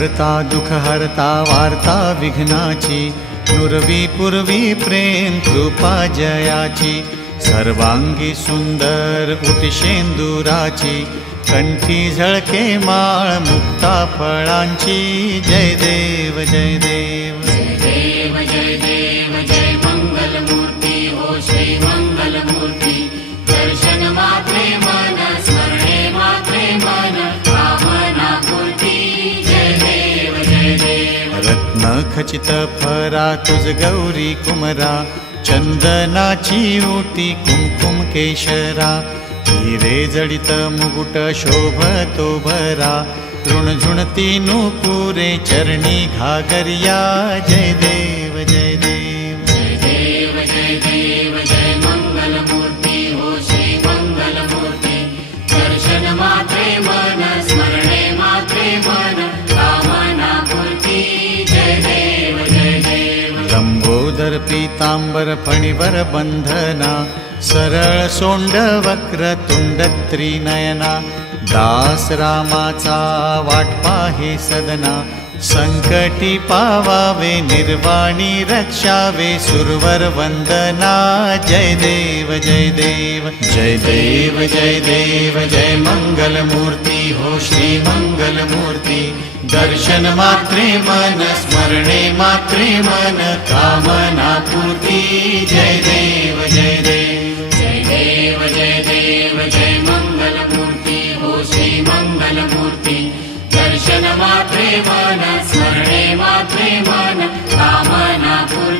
करता दुःखहर्ता वार्ता विघ्नाची, नुरवी पूर्वी प्रेम, कृपा जयाची, सर्वांगी सुंदर उटिशेंदुराची कंठी झळके माळ मुक्ता फळांची, जय देव जय देव. जय देव जय देव, जय मङ्गलमूर्ति हो श्री मङ्गलमूर्ति नखचित खचित फरा तुझ गौरी कुमरा चंदनाची ओटी कुमकुम केशरा. हिरे जडित मुकुट शोभतो भरा तृणझुणती नुपुरे चरणी घागरिया जय देव. देव लंबोदर पीतांबर फणिवर बंधना सरळ सोंड वक्र तुंड त्रिनयना दास रामाचा वाट पाहे सदना संकटी पावावे निर्वाणी रक्षावे सुरवर वंदना जय देव जय देव जय देव जय देव जय मंगल मूर्ती हो श्री मंगल मूर्ती। दर्शन मन स्मरणे मात्रे मन कामना पूर्ती जय देव जय देव। जय देव जय देव जय मङ्गलमूर्ति हो श्री मङ्गलमूर्ति दर्शन मात्रे मन स्मरणे मात्रे मन कामना पूर्ति